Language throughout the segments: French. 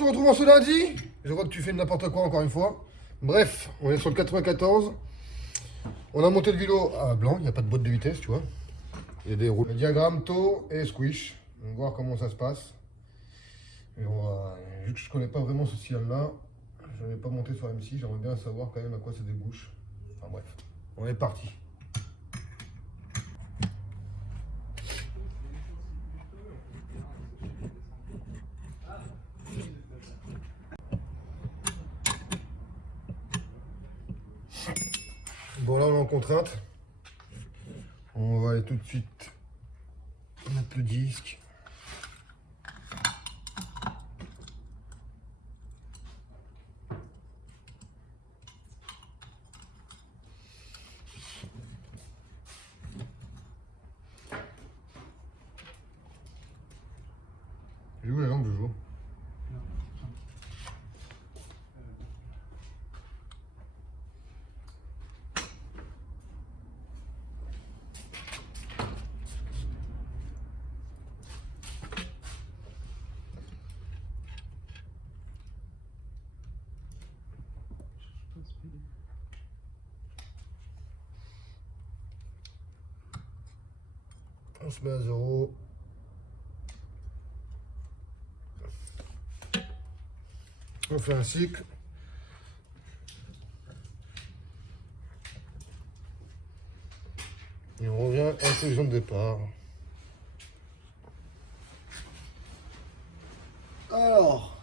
se retrouve en ce lundi. Je vois que tu fais n'importe quoi encore une fois. Bref, on est sur le 94. On a monté le vélo à blanc, il n'y a pas de boîte de vitesse, tu vois. Il y a des roues. Le diagramme, taux et squish. On va voir comment ça se passe. Et vu que je ne connais pas vraiment ce signal-là, je n'avais pas monté sur M6, j'aimerais bien savoir quand même à quoi ça débouche. Enfin bref, on est parti. Bon là on est en contrainte. On va aller tout de suite mettre le disque. J'ai où la lampe de jour? On se met à 0. On fait un cycle. Et on revient à la position de départ. Alors,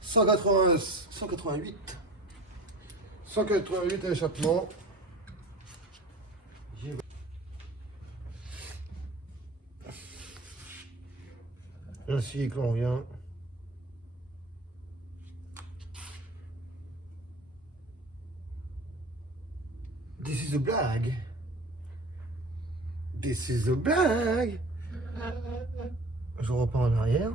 188 à échappement. Un cycle, on revient. This is a blague. This is a blague. Je repars en arrière.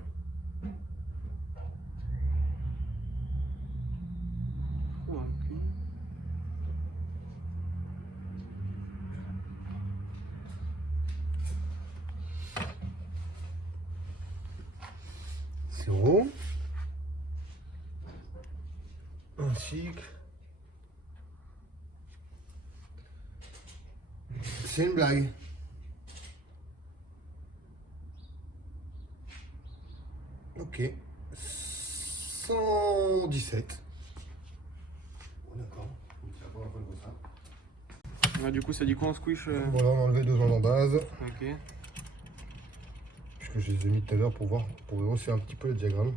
Zéro. Un cycle. C'est une blague. Ok. 117. Bon, d'accord. C'est la première fois que je vois ça. Ouais, du coup, ça dit quoi en squish Voilà, on a enlevé 2 ondes en base. Ok. Puisque je les ai mis tout à l'heure pour voir, pour rehausser un petit peu le diagramme.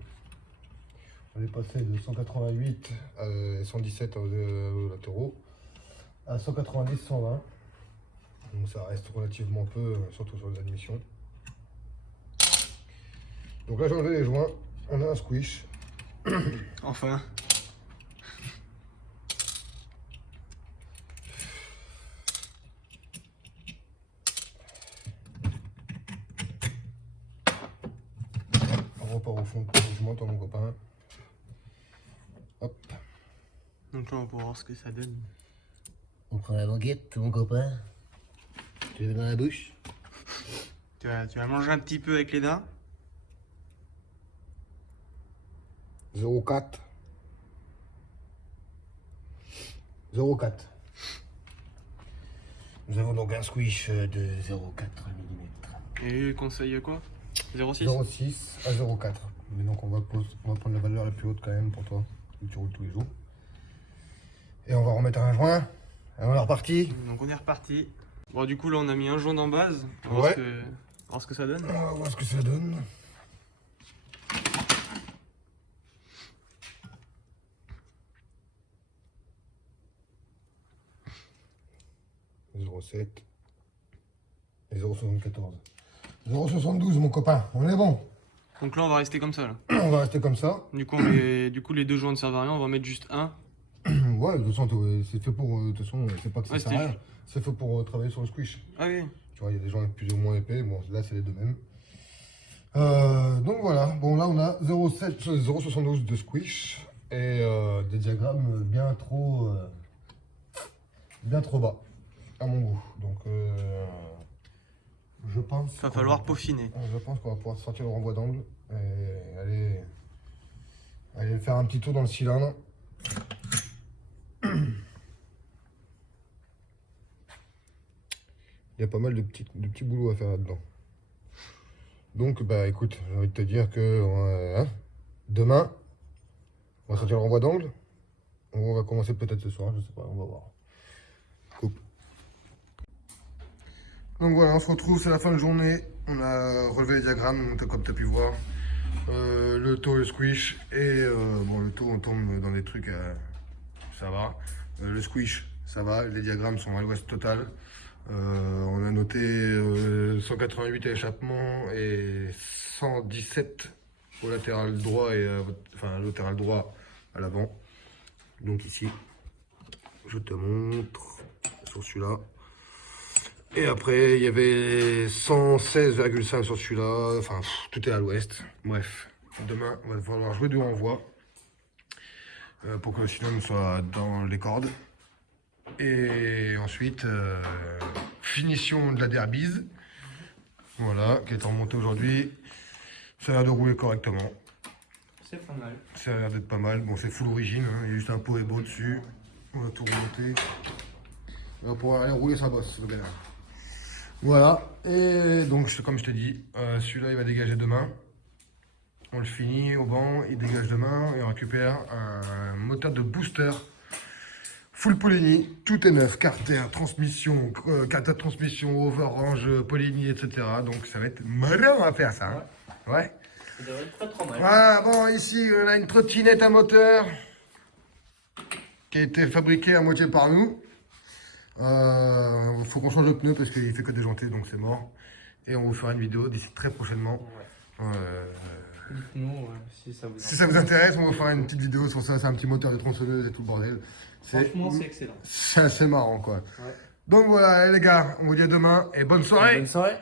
On est passé de 188 à 117 aux latéraux à 190, 120. Donc ça reste relativement peu, surtout sur les admissions. Donc là j'ai enlevé les joints, on a un squish. Enfin. On repart au fond de logement, toi mon copain. Hop. Donc là, on va pouvoir voir ce que ça donne. On prend la baguette, mon copain. Tu le mets dans la bouche. Tu vas manger un petit peu avec les dents. 0,4. 0,4. Nous avons donc un squish de 0,4 mm. Et lui, il conseille quoi? 0,6? 0,6 à 0,4. Mais donc on va prendre la valeur la plus haute quand même pour toi, que tu roules tous les jours. Et on va remettre un joint. Et on est reparti. Donc on est reparti. Bon, du coup, là, on a mis un jaune en base. On va Ouais. voir ce que ça donne. On va voir ce que ça donne. « 0,7 et 0,74. 0,72 mon copain, on est bon. Donc là, on va rester comme ça. Là. On va rester comme ça. Du coup, les deux joints ne servent à rien. On va mettre juste un. Ouais, de toute façon, c'est fait pour. De toute façon, c'est pas que ça Ouais, sert à rien. C'est fait pour travailler sur le squish. Ah oui. Tu vois, il y a des gens plus ou moins épais. Bon, là, c'est les deux mêmes. Donc voilà. Bon, là, on a 0,72 de squish et des diagrammes bien trop bas, à mon goût. Donc, je pense. Va falloir peaufiner. Je pense qu'on va pouvoir sortir le renvoi d'angle et aller Allez faire un petit tour dans le cylindre. Il y a pas mal de petits boulots à faire là-dedans. Donc, bah écoute, j'ai envie de te dire que demain, on va sortir le renvoi d'angle. On va commencer peut-être ce soir, je sais pas, on va voir. Coupe. Donc voilà, on se retrouve, c'est la fin de journée. On a relevé les diagrammes, comme tu as pu voir. Le taux, le squish. Et bon, le taux, on tombe dans des trucs, ça va. Le squish, ça va. Les diagrammes sont à l'ouest total. On a noté 188 à l'échappement et 117 au latéral droit et enfin latéral droit à l'avant. Donc ici, je te montre sur celui-là. Et après, il y avait 116,5 sur celui-là. Enfin, tout est à l'ouest. Bref, demain, il va falloir jouer du renvoi pour que le cylindre soit dans les cordes. Et ensuite, finition de la derbise. Voilà, qui est en montée aujourd'hui. Ça a l'air de rouler correctement. C'est pas mal. Ça a l'air d'être pas mal. Bon, c'est full origine, hein. Il y a juste un pot et beau dessus. On va tout remonter. On va pouvoir aller rouler sa bosse, le gars. Voilà, et donc comme je te dis, celui-là il va dégager demain. On le finit au banc, il dégage demain et on récupère un moteur de booster full Polini, tout est neuf, carter, transmission, carte de transmission, overrange, Polini, etc. Donc ça va être marrant à faire ça. Hein. Ouais. Ça devrait être pas trop mal. Voilà, bon ici on a une trottinette à moteur qui a été fabriquée à moitié par nous. Faut qu'on change de pneu parce qu'il fait que déjanter donc c'est mort. Et on vous fera une vidéo d'ici très prochainement. Ouais. Dites-nous si ça vous intéresse, on va faire une petite vidéo sur ça. C'est un petit moteur de tronçonneuse et tout le bordel. Franchement, c'est excellent. C'est assez marrant quoi. Ouais. Donc voilà les gars, on vous dit à demain et bonne soirée. Bonne soirée.